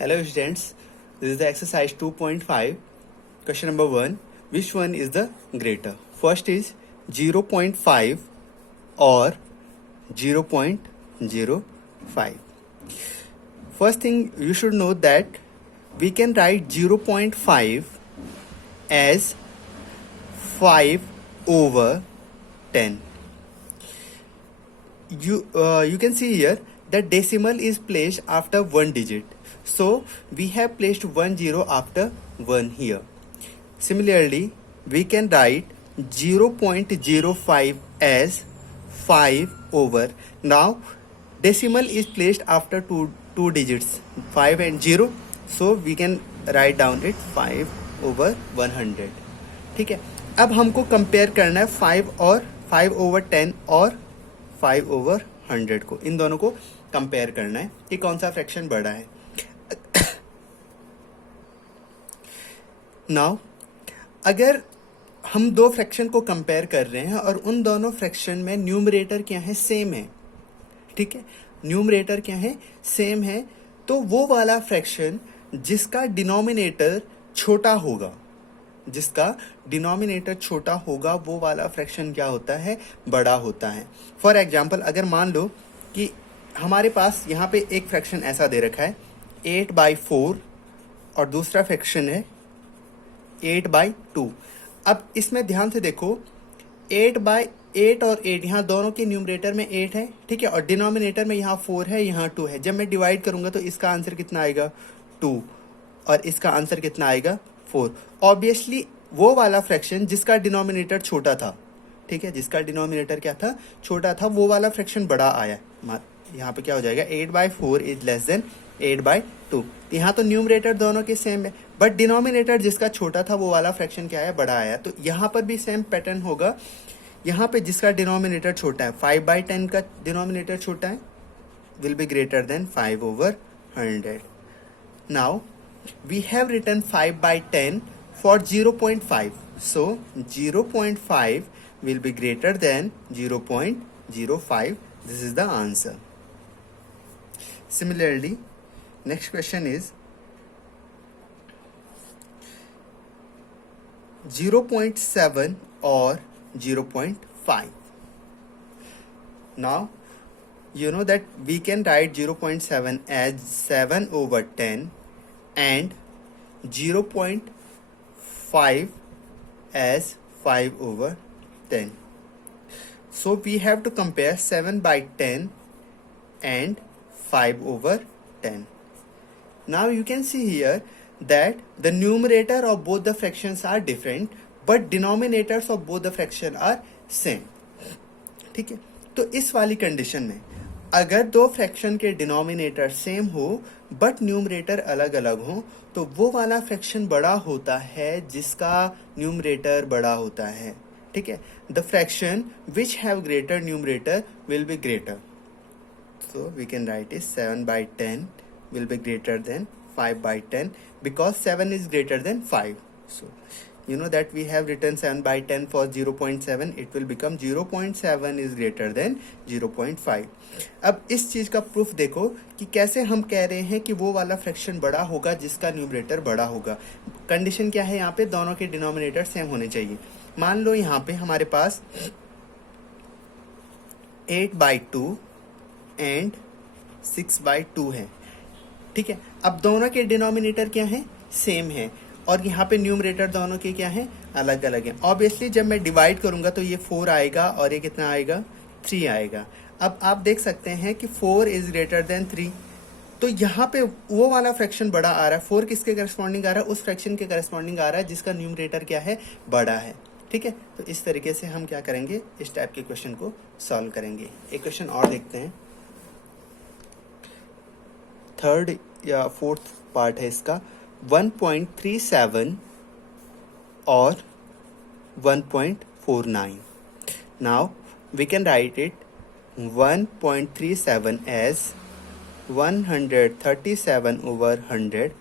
Hello students, this is the exercise 2.5. Question number 1. Which one is the greater? First is 0.5 or 0.05. First thing you should know that we can write 0.5 as 5 over 10. You can see here that decimal is placed after one digit. So we have placed 10 after 1 here. Similarly, we can write 0.05 as 5 over. Now decimal is placed after two digits, 5 and 0. So we can write down it 5 over 100. ठीक है, अब हमको compare करना है 5 over 10 और 5 over 100 को, इन दोनों को कंपेयर करना है कि कौन सा फ्रैक्शन बड़ा है. नाउ अगर हम दो फ्रैक्शन को कंपेयर कर रहे हैं और उन दोनों फ्रैक्शन में न्यूमरेटर क्या है, सेम है. ठीक है, न्यूमरेटर क्या है, सेम है. तो वो वाला फ्रैक्शन जिसका डिनोमिनेटर छोटा होगा, वो वाला फ्रैक्शन क्या होता है, बड़ा होता है. फॉर एग्जाम्पल, अगर मान लो कि हमारे पास यहाँ पे एक फ्रैक्शन ऐसा दे रखा है 8/4 और दूसरा फ्रैक्शन है 8/2. अब इसमें ध्यान से देखो, 8/8 और 8 यहाँ दोनों के न्यूमरेटर में 8 है, ठीक है, और डिनोमिनेटर में यहाँ 4 है, यहाँ 2 है. जब मैं डिवाइड करूंगा तो इसका आंसर कितना आएगा, 2, और इसका आंसर कितना आएगा, 4. ऑब्वियसली वो वाला फ्रैक्शन जिसका डिनोमिनेटर छोटा था, ठीक है, जिसका डिनोमिनेटर क्या था, छोटा था, वो वाला फ्रैक्शन बड़ा आया. यहाँ पे क्या हो जाएगा, 8/4 इज लेस देन 8/2. यहाँ तो न्यूमरेटर दोनों के सेम है, बट डिनोमिनेटर जिसका छोटा था वो वाला फ्रैक्शन क्या है, बड़ा आया. तो यहाँ पर भी सेम पैटर्न होगा. यहाँ पे जिसका डिनोमिनेटर छोटा है, 5/10 का डिनोमिनेटर छोटा है, will be greater then 5 over 100. Now we have written 5/10 for 0.5. So 0.5 will be greater than 0.05. This is the answer. Similarly, next question is 0.7 or 0.5. Now you know that we can write 0.7 as 7 over 10 and 0.5 as 5 over 10. So we have to compare 7/10 and 5 over 10. Now you can see here that the numerator of both the fractions are different, but denominators of both the fraction are same. ठीक है, तो इस वाली condition में अगर दो fraction के denominator same हो बट न्यूमरेटर अलग अलग हो, तो वो वाला फ्रैक्शन बड़ा होता है जिसका न्यूमरेटर बड़ा होता है. ठीक है, the fraction which have greater numerator will be greater. So we can write is 7/10 will be greater than 5/10 because 7 is greater than 5. So you know that we have written 7/10 for 0.7. It will become 0.7 is greater than 0.5. अब इस चीज का proof देखो कि कैसे हम कह रहे हैं कि वो वाला फ्रैक्शन बड़ा होगा जिसका न्यूमरेटर बड़ा होगा. कंडीशन क्या है, यहाँ पे दोनों के डिनोमिनेटर सेम होने चाहिए. मान लो यहाँ पे हमारे पास 8/2 एंड 6/2 है. ठीक है, अब दोनों के डिनोमिनेटर क्या है, सेम है, और यहाँ पे न्यूमरेटर दोनों के क्या है, अलग अलग है. ऑब्वियसली जब मैं डिवाइड करूंगा तो ये 4 आएगा और ये कितना आएगा, 3 आएगा. अब आप देख सकते हैं कि 4 इज ग्रेटर देन 3. तो यहाँ पे वो वाला फ्रैक्शन बड़ा आ रहा है. 4 किसके करस्पॉन्डिंग आ रहा है, उस फ्रैक्शन के करस्पॉन्डिंग आ रहा है जिसका न्यूमरेटर क्या है, बड़ा है. ठीक है, तो इस तरीके से हम क्या करेंगे, इस टाइप के क्वेश्चन को सॉल्व करेंगे. एक क्वेश्चन और देखते हैं, थर्ड या फोर्थ पार्ट है इसका. 1.37 or 1.49. Now we can write it 1.37 as 137 over 100.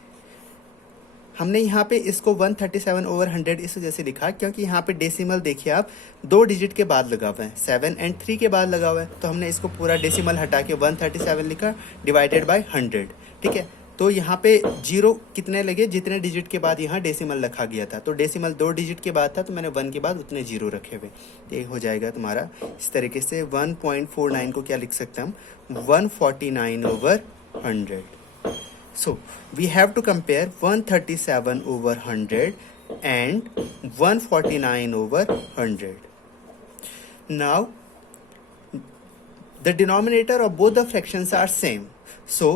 हमने यहाँ पे इसको 137 over 100 इस वजह से लिखा क्योंकि यहाँ पे डेसिमल देखिए आप 2 डिजिट के बाद लगा हुआ है, 7 and 3 के बाद लगा हुआ है, तो हमने इसको पूरा डेसिमल हटा के 137 लिखा डिवाइडेड बाय 100. ठीक है, तो यहाँ पे 0 कितने लगे, जितने डिजिट के बाद यहाँ डेसिमल रखा गया था, तो डेसिमल 2 डिजिट के बाद था, तो मैंने 1 के बाद उतने 0 रखे हुए। ये हो जाएगा तुम्हारा इस तरीके से 1.49 को क्या लिख सकते हैं हम, 149/100। So we have to compare 137/100 and 149/100. Now the denominator of both the fractions are same. So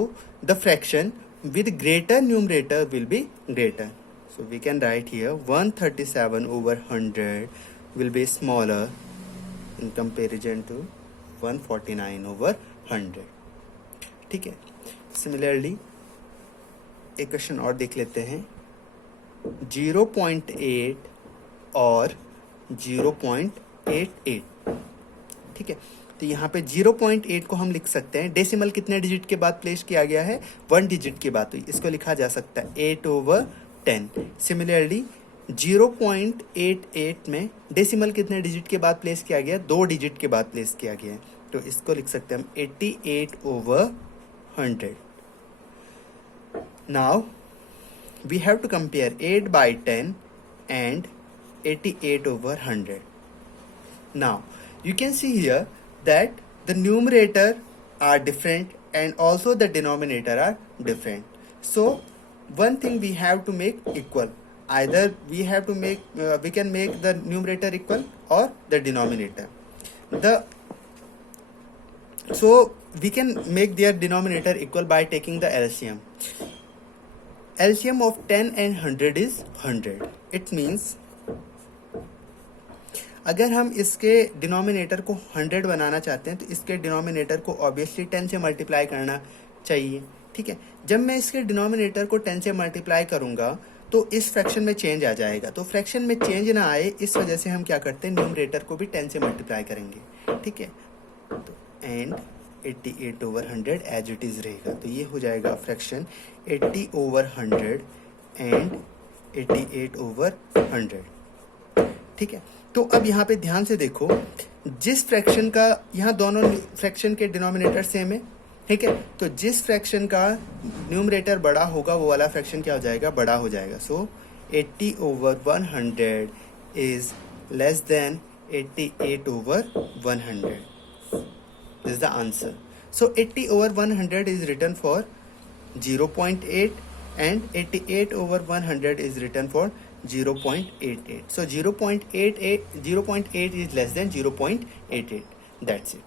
the fraction with greater numerator will be greater. So we can write here 137/100 will be smaller in comparison to 149/100. ठीक है। Similarly एक question और देख लेते हैं, 0.8 और 0.88। ठीक है, तो यहाँ पे 0.8 को हम लिख सकते हैं, डेसिमल कितने डिजिट के बाद प्लेस किया गया है, 1 डिजिट के बाद, तो इसको लिखा जा सकता है 8/10। सिमिलरली 0.88 में डेसिमल कितने डिजिट के बाद प्लेस किया गया, 2 डिजिट के बाद प्लेस किया गया है, तो इसको लिख सकते हैं हम 88/100। Now we have to compare 8/10 and 88/100. Now you can see here that the numerator are different and also the denominator are different. So one thing we have to make equal. Either we can make the numerator equal or the denominator. So we can make their denominator equal by taking the LCM. LCM of 10 and 100 is 100. It means अगर हम इसके denominator को 100 बनाना चाहते हैं तो इसके denominator को obviously 10 से मल्टीप्लाई करना चाहिए। ठीक है, जब मैं इसके डिनोमिनेटर को 10 से मल्टीप्लाई करूंगा तो इस फ्रैक्शन में चेंज आ जाएगा, तो फ्रैक्शन में चेंज ना आए इस वजह से हम क्या करते हैं, न्यूमरेटर को भी 10 से मल्टीप्लाई करेंगे। ठीक है, तो एंड 88/100 एज इट इज रहेगा, तो ये हो जाएगा फ्रैक्शन 80/100 एंड 88/100। ठीक है, तो अब यहाँ पे ध्यान से देखो, जिस फ्रैक्शन का, यहाँ दोनों फ्रैक्शन के डिनोमिनेटर सेम है। ठीक है, तो जिस फ्रैक्शन का न्यूमरेटर बड़ा होगा वो वाला फ्रैक्शन क्या हो जाएगा, बड़ा हो जाएगा। सो 80/100 is less than 88/100. This is the answer. So 80/100 is written for 0.8 and 88/100 is written for 0.88. So 0.8 is less than 0.88. That's it.